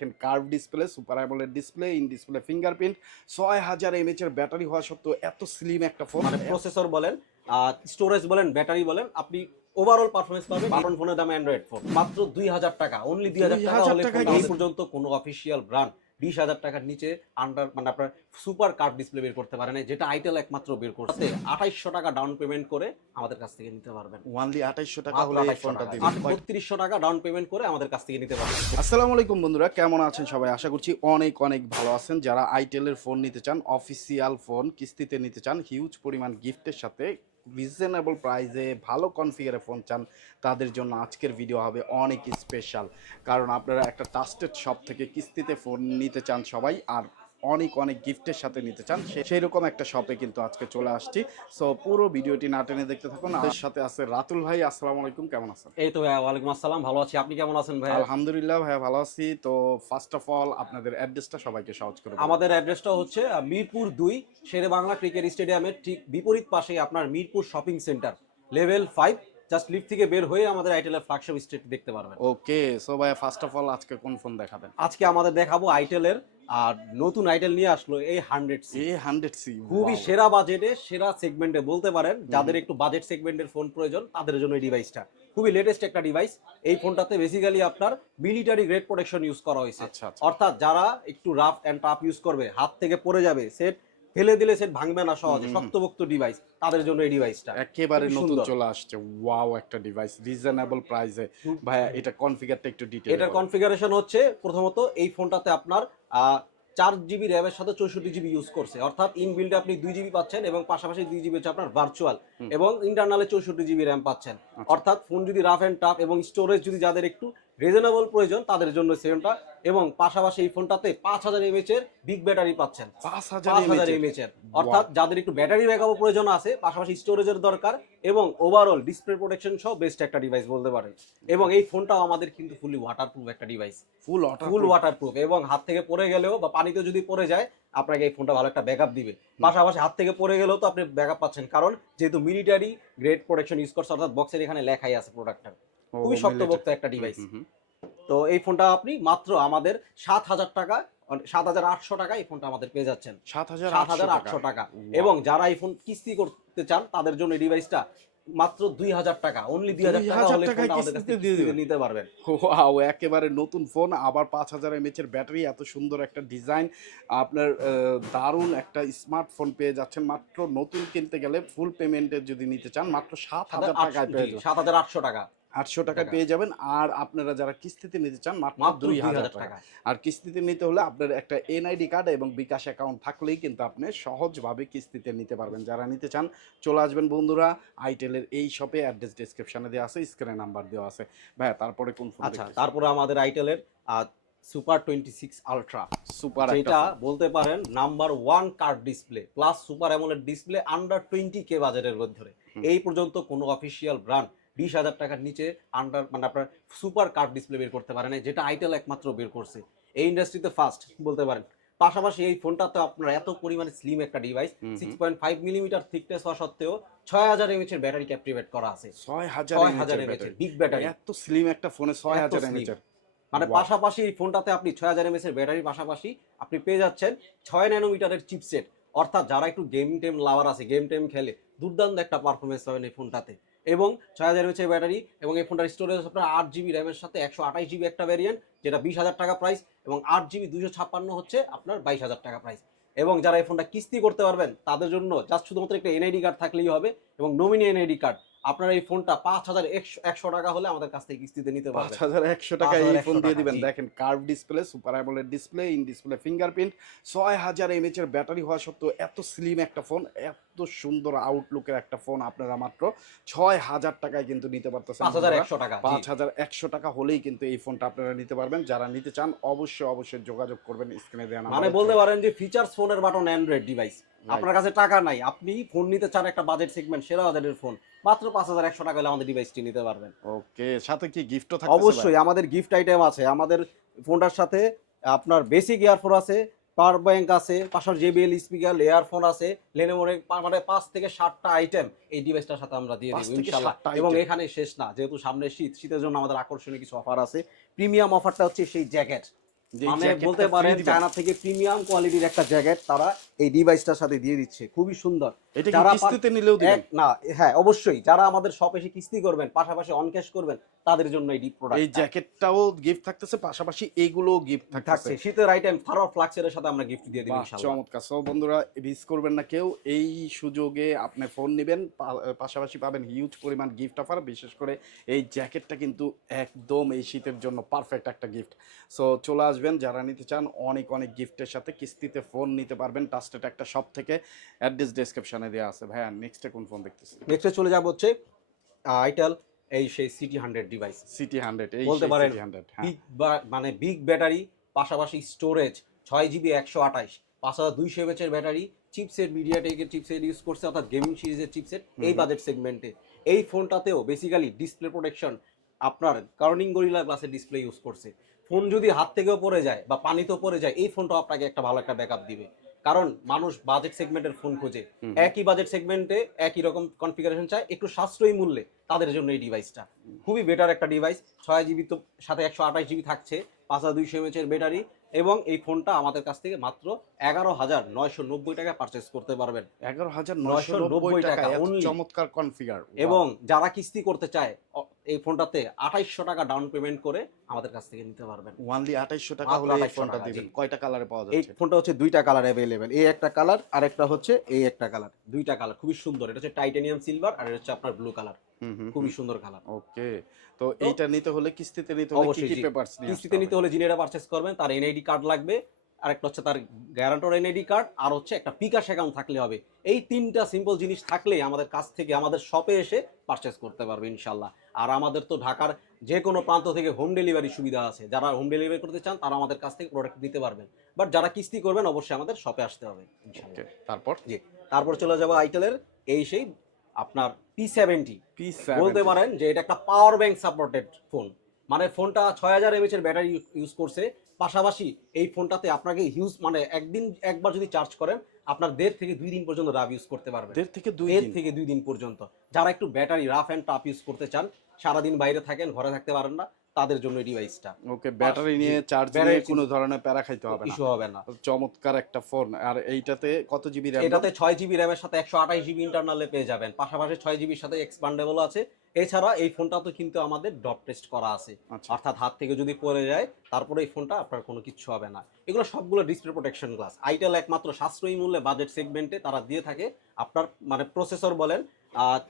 দেখেন curve display super AMOLED display in display fingerprint ছয় হাজার এমএচ এর ব্যাটারি হওয়া সত্ত্বেও এত স্লিম একটা ফোন মানে প্রসেসর বলেন স্টোরেজ বলেন ব্যাটারি বলেন আপনি ওভারঅল পারফরমেন্স পাবেন বাটন ফোনের দাম অ্যান্ড্রয়েড ফোন মাত্র দুই হাজার টাকা অনলি দুই হাজার টাকা হলে এই পর্যন্ত কোনো অফিসিয়াল ব্র্যান্ড বিশ হাজার টাকার নিচে আন্ডার মানে আপনার সুপার কার্ভ ডিসপ্লে বের করতে পারে না যেটা আইটেল একমাত্র বের করতে আঠাইশশো টাকা ডাউন পেমেন্ট করে আমাদের কাছ থেকে নিতে পারবেন। ওয়ানলি আঠাইশশো টাকা হলে ফোনটা দিবেন। বত্রিশশো টাকা ডাউন পেমেন্ট করে আমাদের কাছ থেকে নিতে পারবেন। আসসালামু আলাইকুম বন্ধুরা কেমন আছেন সবাই? আশা করছি অনেক অনেক ভালো আছেন। যারা আইটেলের ফোন নিতে চান অফিসিয়াল ফোন কিস্তিতে নিতে চান হিউজ পরিমাণ গিফটের সাথে রিজনেবল প্রাইসে ভালো কনফিগারে ফোন চান, তাদের জন্য আজকের ভিডিও হবে অনেক স্পেশাল কারণ আপনারা একটা ট্রাস্টেড শপ থেকে কিস্তিতে ফোন নিতে চান সবাই, আর অনেক অনেক গিফটের সাথে নিতে চান সেই রকম একটা শপে কিন্তু আজকে চলে আসছি। সো পুরো ভিডিওটি না টেনে দেখতে থাকুন। আমাদের সাথে আছে রাতুল ভাই আসসালামু আলাইকুম কেমন আছেন? এই তো ভাইয়া ওয়ালাইকুম আসসালাম ভালো আছি। আপনি কেমন আছেন ভাইয়া? আলহামদুলিল্লাহ ভাইয়া ভালো আছি। তো ফার্স্ট অফ অল আপনাদের অ্যাড্রেসটা সবাইকে সহজ করে। আমাদের অ্যাড্রেসটা হচ্ছে মিরপুর দুই শেরে বাংলা ক্রিকেট স্টেডিয়ামের ঠিক বিপরীত পাশে আপনার Mirpur shopping centre level five just lift থেকে বের হয়ে আমাদের আইটেলের ফ্ল্যাগশিপ স্টেট দেখতে পারবেন। ওকে সো ভাইয়া ফার্স্ট অফ অল আজকে কোন ফোন দেখাবেন? আজকে আমাদের দেখাবো আইটেলের আর নতুন আইটেল নিয়ে আসলো এই hundred C A hundred C খুবই সেরা বাজেটে সেরা সেগমেন্টে বলতে পারেন যাদের একটু বাজেট সেগমেন্টের ফোন প্রয়োজন তাদের জন্য এই ডিভাইসটা খুবই লেটেস্ট একটা ডিভাইস এই ফোনটাতে বেসিক্যালি আপনার মিলিটারি গ্রেড প্রোটেকশন ইউজ করা হয়েছে। আচ্ছা আচ্ছা। অর্থাৎ যারা একটু রাফ অ্যান্ড টাফ ইউজ করবে হাত থেকে পড়ে যাবে সেট ফেলে দিলে সেট ভাঙবে না সহজে। শক্তভক্ত ডিভাইস তাদের জন্য এই ডিভাইসটা একেবারে নতুন চলে আসছে। ওয়াও একটা ডিভাইস রিজনেবল প্রাইসে ভাইয়া এটা কনফিগারটা একটু ডিটেইল এটার কনফিগারেশন হচ্ছে প্রথমত এই ফোনটাতে আপনার চার জিবি র্যামের সাথে চৌষট্টি জিবি ইউজ করছে। অর্থাৎ ইন বিল্ডে আপনি দুই জিবি পাচ্ছেন এবং পাশাপাশি দুই জিবি হচ্ছে আপনার ভার্চুয়াল। এবং ইন্টারনালে চৌষট্টি জিবি র্যাম পাচ্ছেন। আচ্ছা। অর্থাৎ ফোন যদি রাফ অ্যান্ড টাফ এবং স্টোরেজ যদি যাদের একটু রিজনেবল প্রয়োজন তাদের জন্য সেমটা এবং পাশাপাশি এই ফোনটাতে পাঁচ হাজার এমএচ এর বিগ ব্যাটারি পাচ্ছেন। পাঁচ হাজার এমএচ এর? অর্থাৎ যাদের একটু ব্যাটারি ব্যাকআপ প্রয়োজন আছে পাশাপাশি স্টোরেজের দরকার এবং ওভারঅল ডিসপ্লে প্রোটেকশন সহ বেস্ট একটা ডিভাইস বলতে পারেন। এবং এই ফোনটাও আমাদের কিন্তু ফুলি ওয়াটারপ্রুফ একটা ডিভাইস ফুল ফুল ওয়াটারপ্রুফ এবং হাত থেকে পড়ে গেলেও বা পানিতে যদি পড়ে যায় আপনাকে এই ফোনটা ভালো একটা ব্যাকআপ দিবে। পাশাপাশি হাত থেকে পড়ে গেলেও তো আপনি ব্যাকআপ পাচ্ছেন। কারণ যেহেতু মিলিটারি গ্রেড প্রোটেকশন ইউজ করছে অর্থাৎ বক্সের এখানে লেখাই আছে প্রোডাক্টটা খুবই শক্তপোক্ত একটা ডিভাইস তো এই ফোনটা আপনি মাত্র আমাদের সাত হাজার টাকা সাত হাজার আটশো টাকা এই ফোনটা আমাদের পেয়ে যাচ্ছেন। সাত হাজার সাত হাজার আটশো টাকা। এবং যারা এই ফোন কিস্তি করতে চান তাদের জন্য এই ডিভাইসটা মাত্র দুই হাজার টাকা। অনলি দুই হাজার টাকা হলে ফোনটা আমাদের কাছ থেকে দিয়ে কিস্তিতে দিবেন। নিতে পারবেন। ওয়াও একেবারে নতুন ফোন আবার পাঁচ হাজার এমএচ এর ব্যাটারি এত সুন্দর একটা ডিজাইন আপনার দারুণ একটা স্মার্টফোন পেয়ে যাচ্ছেন। মাত্র নতুন কিনতে গেলে ফুল পেমেন্টের যদি নিতে চান মাত্র সাত হাজার টাকায় পেয়ে সাত হাজার আটশো টাকা। আটশো টাকা। পেয়ে যাবেন। আর আপনারা যারা কিস্তিতে নিতে চান মাত্র দুই হাজার টাকা। আর কিস্তিতে নিতে হলে আপনার একটা এনআইডি কার্ড এবং বিকাশ অ্যাকাউন্ট থাকলেই কিন্তু আপনি সহজভাবে কিস্তিতে নিতে পারবেন। যারা নিতে চান চলে আসবেন বন্ধুরা। আইটেলের এই শপে অ্যাড্রেস ডিসক্রিপশনে দেওয়া আছে স্ক্রিনে নাম্বার দেওয়া আছে। ভাইয়া তারপরে কোন ফোন আচ্ছা তারপরে আমাদের আইটেলের super twenty six ultra super যেটা বলতে পারেন number one curved display plus super AMOLED display under twenty K বাজারের মধ্যে। এই পর্যন্ত কোনো অফিসিয়াল ব্র্যান্ড বিশ হাজার টাকার নিচে আন্ডার মানে আপনার সুপার কার্ড ডিসপ্লে বের করতে পারে না যেটা আইটেল একমাত্র বের করছে। এই ইন্ডাস্ট্রিতে ফার্স্ট বলতে পারেন। পাশাপাশি এই ফোনটাতে আপনার এত পরিমাণে স্লিম একটা device. Six point five millimetre thickness হওয়া সত্ত্বেও ছয় হাজার এমএচ এর ব্যাটারি ক্যাপ্টিভেট করা আছে। ছয় হাজার হাজার এমএচ এর বিগ ব্যাটারি এত স্লিম একটা ফোনে ছয় হাজার। এমএচ মানে পাশাপাশি এই ফোনটাতে আপনি ছয় হাজার এমএস এর ব্যাটারির পাশাপাশি আপনি পেয়ে যাচ্ছেন ছয় ন্যানোমিটারের চিপসেট অর্থাৎ যারা একটু গেম টেম লাভার আছে গেম টেম খেলে দুর্দান্ত একটা পারফরমেন্স পাবেন এই ফোনটাতে এবং ছয় হাজার এমএচ ব্যাটারি এবং এই ফোনটার স্টোরেজ আপনার আট জিবি র্যামের সাথে একশো আঠাশ জিবি একটা ভ্যারিয়েন্ট যেটা বিশ হাজার টাকা প্রাইস এবং আট জিবি দুশো ছাপ্পান্ন হচ্ছে আপনার বাইশ হাজার টাকা প্রাইস এবং যারা এই ফোনটা কিস্তি করতে পারবেন, তাদের জন্য জাস্ট শুধুমাত্র একটা এনআইডি কার্ড থাকলেই হবে এবং নমিনি এনআইডি কার্ড আপনার এই ফোনটা পাঁচ হাজার একশো টাকা হলে আমাদের কাছ থেকে কিস্তিতে নিতে পাঁচ হাজার একশো টাকা এই ফোন দিয়ে দিবেন। দেখেন curve display super AMOLED display in display fingerprint ছয় হাজার এমএচ এর ব্যাটারি হওয়া সত্ত্বেও এত স্লিম একটা ফোন এত সুন্দর আউটলুকের একটা ফোন আপনারা মাত্র ছয় হাজার টাকায় কিন্তু নিতে পারতেছেন পাঁচ হাজার একশো টাকা পাঁচ হাজার একশো টাকা হলেই কিন্তু এই ফোনটা আপনারা নিতে পারবেন। যারা নিতে চান অবশ্যই অবশ্যই যোগাযোগ করবেন স্ক্রিনে দেওয়া মানে বলতে পারেন যে ফিচার্স ফোনের বাটন অ্যান্ড্রয়েড ডিভাইস আপনার কাছে টাকা নাই আপনি ফোন নিতে চান একটা বাজেট সেগমেন্ট সেরা বাজেটের ফোন মাত্র পাঁচ হাজার একশো টাকা হলে আমাদের ডিভাইসটি নিতে পারবেন। ওকে সাথে কি গিফটও থাকছে অবশ্যই আমাদের গিফট আইটেম আছে আমাদের ফোনটার সাথে আপনার বেসিক ইয়ারফোন আছে পাওয়ার ব্যাংক আছে পাশাপাশি জেবিএল স্পিকার ইয়ারফোন আছে লেনোভোর মানে পাঁচ থেকে সাতটা আইটেম এই ডিভাইসটার সাথে আমরা দিয়ে দেবো থেকে এবং এখানে শেষ না যেহেতু সামনে শীত শীতের জন্য আমাদের আকর্ষণীয় কিছু অফার আছে। প্রিমিয়াম অফারটা হচ্ছে সেই জ্যাকেট মানে বলতে পারেন চায়না থেকে প্রিমিয়াম কোয়ালিটির একটা জ্যাকেট তারা এই ডিভাইসটার সাথে দিয়ে দিচ্ছে। খুবই সুন্দর। এটা কি কিস্তিতে নিলেও দিবেন? না হ্যাঁ অবশ্যই। যারা আমাদের শপ এসে কিস্তি করবেন পাশাপাশি অন ক্যাশ করবেন তাদের জন্য এই ডিপ এই জ্যাকেটটাও গিফট থাকতেছে পাশাপাশি এইগুলোও গিফট থাকছে থাকছে। শীতের আইটেম ফারো ফ্লাক্সের সাথে আমরা গিফট দিয়ে দিব ইনশাআল্লাহ। চমৎকার। সো বন্ধুরা মিস করবেন না কেউ। এই সুযোগে আপনি ফোন নেবেন পাশাপাশি পাবেন হিউজ পরিমাণ গিফট অফার বিশেষ করে এই জ্যাকেটটা কিন্তু একদম এই শীতের জন্য পারফেক্ট একটা গিফট সো চলে আসবেন। যারা নিতে চান অনেক অনেক গিফটের সাথে কিস্তিতে ফোন নিতে পারবেন। টাস্টেড একটা শপ থেকে। অ্যাড্রেস ডেসক্রিপশনে দেওয়া আছে। ভাইয়া নেক্সটে কোন ফোন দেখতেছি নেক্সটে চলে যাব হচ্ছে আইটেল এই সেই CT hundred device CT hundred এই বলতে পারেন, হ্যাঁ। বিগ মানে বিগ ব্যাটারি পাশাপাশি স্টোরেজ ছয় জিবি একশো আঠাশ পাঁচ হাজার দুইশো এমএচের ব্যাটারি চিপসেট মিডিয়াটেকের চিপসেট ইউজ করছে অর্থাৎ গেমিং সিরিজের চিপসেট এই বাজেট সেগমেন্টে এই ফোনটাতেও বেসিক্যালি ডিসপ্লে প্রোটেকশন আপনার কার্নিং গরিলা গ্লাসের ডিসপ্লে ইউজ করছে। ফোন যদি হাত থেকেও পড়ে যায় বা পানিতেও পড়ে যায় এই ফোনটা আপনাকে একটা ভালো একটা ব্যাকআপ দিবে। কারণ মানুষ বাজেট সেগমেন্টের ফোন খোঁজে। একই বাজেট সেগমেন্টে একই রকম কনফিগারেশন চায় একটু সাশ্রয়ী মূল্যে তাদের জন্য এই ডিভাইসটা খুবই বেটার একটা ডিভাইস ছয় জিবি তো সাথে একশো আঠাশ জিবি থাকছে পাঁচ হাজার দুইশো এমএচের ব্যাটারি এবং এই ফোনটা আমাদের কাছ থেকে মাত্র এগারো হাজার নয়শো নব্বই টাকা পারচেস করতে পারবেন। এগারো হাজার নয়শো নব্বই টাকা। চমৎকার কনফিগার এবং যারা কিস্তি করতে চায় এই ফোনটাতে আঠাইশশো টাকা ডাউন পেমেন্ট করে আমাদের কাছ থেকে নিতে পারবেন। ওয়ানলি আঠাইশশো টাকা হলে এই ফোনটা দিবেন। কয়টা কালারে পাওয়া যাচ্ছে? এই ফোনটা হচ্ছে দুইটা কালার অ্যাভেলেবেল এই একটা কালার আর একটা হচ্ছে এই একটা কালার দুইটা কালার খুবই সুন্দর। এটা হচ্ছে টাইটানিয়াম সিলভার আর এটা হচ্ছে আপনার ব্লু কালার খুবই সুন্দর কালার ওকে তো এইটা নিতে হলে কিস্তিতে নিতে হলে কি কি। পেপারস নিয়ে কিস্তিতে নিতে হলে যিনি এটা পারচেস করবেন তার এনআইডি কার্ড লাগবে। আর একটা হচ্ছে তার গ্যারান্টর এনআইডি কার্ড আর হচ্ছে একটা বিকাশ অ্যাকাউন্ট থাকলে হবে। এই তিনটা সিম্পল জিনিস থাকলেই আমাদের কাছ থেকে আমাদের শপে এসে পারচেস করতে পারবে ইনশাল্লাহ আর আমাদের তো ঢাকার যে কোনো প্রান্ত থেকে হোম ডেলিভারি সুবিধা আছে। যারা হোম ডেলিভারি করতে চান তারা আমাদের কাছ থেকে প্রোডাক্ট দিতে পারবেন। বাট যারা কিস্তি করবেন অবশ্যই আমাদের শপে আসতে হবে ইনশাল্লাহ ওকে তারপর? তারপর চলে যাব আইটেলের এই সেই আপনার পি সেভেন্টি বলতে পারেন যে এটা একটা পাওয়ার ব্যাংক সাপোর্টেড ফোন মানে ফোনটা ছয় হাজার এমএচ এর ব্যাটারি ইউজ করছে। পাশাপাশি এই ফোনটাতে আপনাকে হিউজ মানে একদিন একবার যদি চার্জ করেন আপনার দেড় থেকে দুই দিন পর্যন্ত রাফ ইউজ করতে পারবেন। দেড় থেকে দুই থেকে দুই দিন পর্যন্ত। যারা একটু battery rough and tough use করতে চান সারাদিন বাইরে থাকেন ঘরে থাকতে পারেন না তাদের জন্য এই ডিভাইসটা ওকে ব্যাটারি নিয়ে চার্জ নিয়ে কোনো ধরনের প্যারা খাইতে হবে না। ইস্যু হবে না। চমৎকার একটা ফোন আর এইটাতে কত জিবি র্যাম এটাতে ছয় জিবি র্যামের সাথে একশো আঠাশ জিবি ইন্টারনালে পেয়ে যাবেন। পাশাপাশি ছয় জিবির সাথে এক্সপান্ডেবল আছে। এছাড়া এই ফোনটা তো কিন্তু আমাদের ডপ টেস্ট করা আছে। আচ্ছা। অর্থাৎ হাত থেকে যদি পড়ে যায় তারপরে এই ফোনটা আপনার কোনো কিচ্ছু হবে না। এগুলো সবগুলো ডিসপ্লে প্রোটেকশন গ্লাস আইটেল একমাত্র সাশ্রয়ী মূল্যে বাজেট সেগমেন্টে তারা দিয়ে থাকে। আপনার মানে প্রসেসর বলেন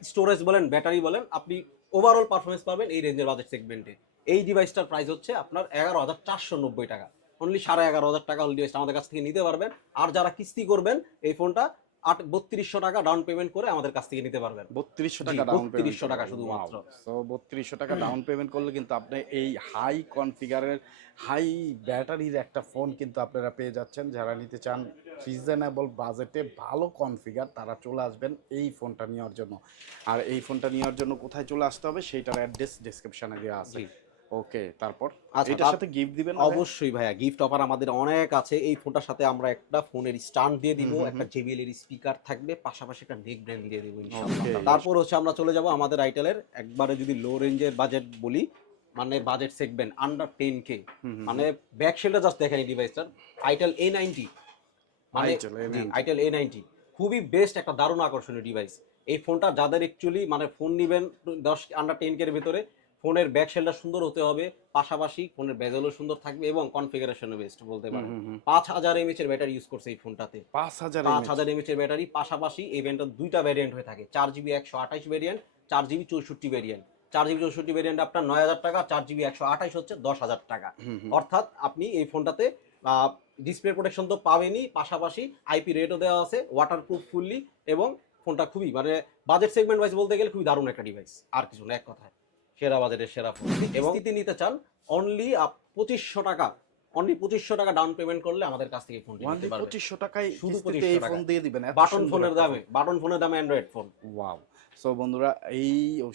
স্টোরেজ বলেন ব্যাটারি বলেন আপনি ওভারঅল পারফরমেন্স পাবেন এই রেঞ্জের বাজেট সেগমেন্টে এই ডিভাইসটার প্রাইস হচ্ছে আপনার এগারো হাজার চারশো নব্বই টাকা। অনলি সাড়ে এগারো হাজার টাকা হল ডিভাইসটা আমাদের কাছ থেকে নিতে পারবেন। আর যারা কিস্তি করবেন, এই ফোনটা আট বত্রিশশো টাকা ডাউন পেমেন্ট করে আমাদের কাছ থেকে নিতে পারবেন। বত্রিশশো টাকা ডাউন 3200 টাকা শুধুমাত্র। তো বত্রিশশো টাকা ডাউন পেমেন্ট করলে কিন্তু আপনি এই হাই কনফিগারের হাই ব্যাটারির একটা ফোন কিন্তু আপনারা পেয়ে যাচ্ছেন। যারা নিতে চান রিজনেবল বাজেটে ভালো কনফিগার তারা চলে আসবেন এই ফোনটা নেওয়ার জন্য। আর এই ফোনটা নেওয়ার জন্য কোথায় চলে আসতে হবে সেইটার অ্যাড্রেস ডেসক্রিপশনে দেওয়া আছে। ওকে তারপর? আচ্ছা, এটার সাথে গিফট দিবেন অবশ্যই ভাইয়া গিফট অফার আমাদের অনেক আছে। এই ফোনটার সাথে আমরা একটা ফোনের স্ট্যান্ড দিয়ে দিব একটা এর স্পিকার থাকবে পাশাপাশি একটা নেক ব্র্যান্ড দিয়ে দিব ইনশাআল্লাহ। তারপর হচ্ছে আমরা চলে যাব আমাদের আইটেলের একবারে যদি লো রেঞ্জের বাজেট বলি মানে বাজেট সেগমেন্ট আন্ডার টেন কে মানে ব্যাক শেলটা জাস্ট দেখেন ডিভাইসটার আইটেল এ নাইনটি মানে আইটেল এ নাইনটি খুবই বেস্ট একটা দারুণ আকর্ষণীয় ডিভাইস এই ফোনটা যাদের অ্যাকচুয়ালি মানে ফোন নেবেন দশ আন্ডার টেন কের ভিতরে ফোনের ব্যাক শেলটা সুন্দর হতে হবে পাশাপাশি ফোনের বেজেলও সুন্দর থাকবে এবং কনফিগারেশনও বেস্ট বলতে পারেন। পাঁচ হাজার এমএচ এর ব্যাটারি ইউজ করছে এই ফোনটাতে। পাঁচ হাজার পাঁচ হাজার এমএচ এর ব্যাটারি পাশাপাশি এই ব্যান্ডটার দুইটা ভ্যারিয়েন্ট হয়ে থাকে। চার জিবি একশো আঠাশ ভ্যারিয়েন্ট চার জিবি চৌষট্টি ভ্যারিয়েন্ট চার জিবি চৌষট্টি ভ্যারিয়েন্ট আপনার নয় হাজার টাকা চার জিবি একশো আঠাশ হচ্ছে দশ হাজার টাকা। অর্থাৎ আপনি এই ফোনটাতে ডিসপ্লে প্রোটেকশন তো পাবেনই পাশাপাশি আইপি রেটও দেওয়া আছে ওয়াটারপ্রুফ ফুললি এবং ফোনটা খুবই মানে বাজেট সেগমেন্ট ওয়াইজ বলতে গেলে খুবই দারুণ একটা ডিভাইস আর কিছু না এক কথায়। সেরা বাজেটের সেরা ফোন। এবং নিতে চান অনলি পঁচিশশো টাকা। অনলি পঁচিশশো টাকা ডাউন পেমেন্ট করলে আমাদের কাছ থেকে ফোন নিতে পারবে। 2500 টাকায় শুধু শুধু 2500 এই টাকা। ফোন দিয়ে দিবেন। বাটন ফোনের দামে বাটন ফোনের দামে অ্যান্ড্রয়েড ফোন ওয়াও সো বন্ধুরা এই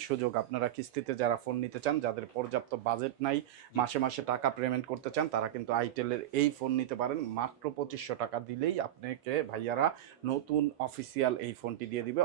সুযোগ আপনারা কিস্তিতে যারা ফোন নিতে চান যাদের পর্যাপ্ত বাজেট নাই মাসে মাসে টাকা পেমেন্ট করতে চান তারা কিন্তু আইটেলের এই ফোন নিতে পারেন। মাত্র পঁচিশশো টাকা দিলেই আপনাকে ভাইয়ারা নতুন অফিসিয়াল এই ফোনটি দিয়ে দিবে।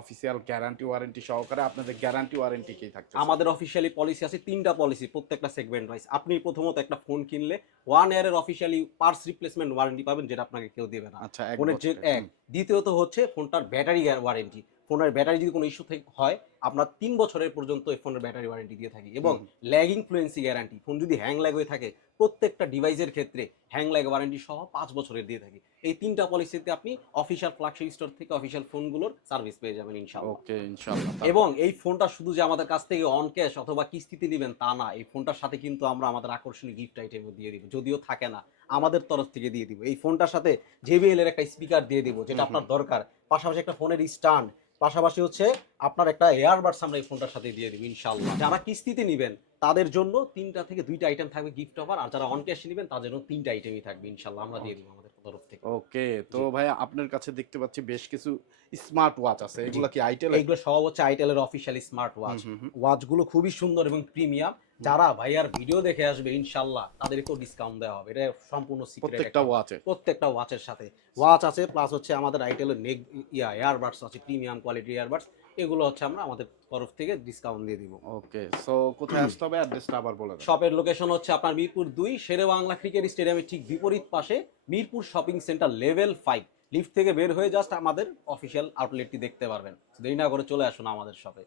অফিসিয়াল গ্যারান্টি ওয়ারেন্টি সহকারে আপনাদের গ্যারান্টি ওয়ারেন্টি কি থাকছে। আমাদের অফিসিয়ালি পলিসি আছে তিনটা পলিসি প্রত্যেকটা সেগমেন্ট ওয়াইজ আপনি প্রথমত একটা ফোন কিনলে ওয়ান ইয়ারের অফিসিয়ালি পার্স রিপ্লেসমেন্ট ওয়ারেন্টি পাবেন যেটা আপনাকে কেউ দেবে না। আচ্ছা ফোনের যে এক। দ্বিতীয়ত হচ্ছে ফোনটার ব্যাটারি ওয়ারেন্টি ফোনের ব্যাটারি যদি কোনো ইস্যু হয় আপনার তিন বছরের পর্যন্ত এই ফোনের ব্যাটারি ওয়ারেন্টি দিয়ে থাকি। এবং। ল্যাগিং ফ্লুয়েন্সি গ্যারান্টি ফোন যদি হ্যাং ল্যাগ হয়ে থাকে প্রত্যেকটা ডিভাইসের ক্ষেত্রে হ্যাং ল্যাগ ওয়ারেন্টি সহ পাঁচ বছরের দিয়ে থাকি। এই তিনটা পলিসিতে আপনি অফিসিয়াল ফ্ল্যাগশিপ স্টোর থেকে অফিসিয়াল ফোনগুলোর সার্ভিস পেয়ে যাবেন ইনশাআল্লাহ। ওকে ইনশাআল্লাহ এবং এই ফোনটা শুধু যে আমাদের কাছ থেকে অন ক্যাশ অথবা কিস্তিতে নেবেন তা না এই ফোনটার সাথে কিন্তু আমরা আমাদের আকর্ষণীয় গিফট আইটেমও দিয়ে দিব যদিও থাকে না আমাদের তরফ থেকে দিয়ে দিব। এই ফোনটার সাথে জেবিএল এর একটা স্পিকার দিয়ে দিব যেটা আপনার দরকার। পাশাপাশি একটা ফোনের স্ট্যান্ড পাশাপাশি হচ্ছে আপনার একটা এয়ারবাডস আমরা এই ফোনটার সাথে দিয়ে দিব ইনশাআল্লাহ। যারা কিস্তিতে নেবেন তাদের জন্য তিনটা থেকে দুইটা আইটেম থাকবে গিফট অফার আর যারা অন ক্যাশ নেবেন তাদের জন্য তিনটা আইটেমই থাকবে ইনশাআল্লাহ। আমরা দিয়ে দিব আমাদের তরফ থেকে। ওকে তো ভাই আপনার কাছে দেখতে পাচ্ছি বেশ কিছু স্মার্ট ওয়াচ আছে। এগুলো কি আইটেল এইগুলো সব হচ্ছে আইটেলের অফিসিয়াল স্মার্ট ওয়াচ ওয়াচগুলো খুবই সুন্দর এবং প্রিমিয়াম যারা ভাইয়ার ভিডিও দেখে আসবে ইনশাল্লাহ তাদেরকেও ডিসকাউন্ট দেওয়া হবে। এটা সম্পূর্ণ প্রত্যেকটা ওয়াচে প্রত্যেকটা ওয়াচের সাথে। ওয়াচ আছে প্লাস হচ্ছে আমাদের আইটেলের নেক ইয়া এয়ারবাডস আছে প্রিমিয়াম কোয়ালিটি এয়ারবাডস এগুলো হচ্ছে আমরা আমাদের তরফ থেকে ডিসকাউন্ট দিয়ে দিব। ওকে সো কোথায় আসতে হবে অ্যাড্রেসটা আবার বলে দাও শপের লোকেশন হচ্ছে আপনার মিরপুর দুই শেরে বাংলা ক্রিকেট স্টেডিয়ামের ঠিক বিপরীত পাশে Mirpur shopping centre level five lift থেকে বের হয়ে জাস্ট আমাদের অফিসিয়াল আউটলেটটি দেখতে পারবেন। দেরি না করে চলে আসুন আমাদের শপে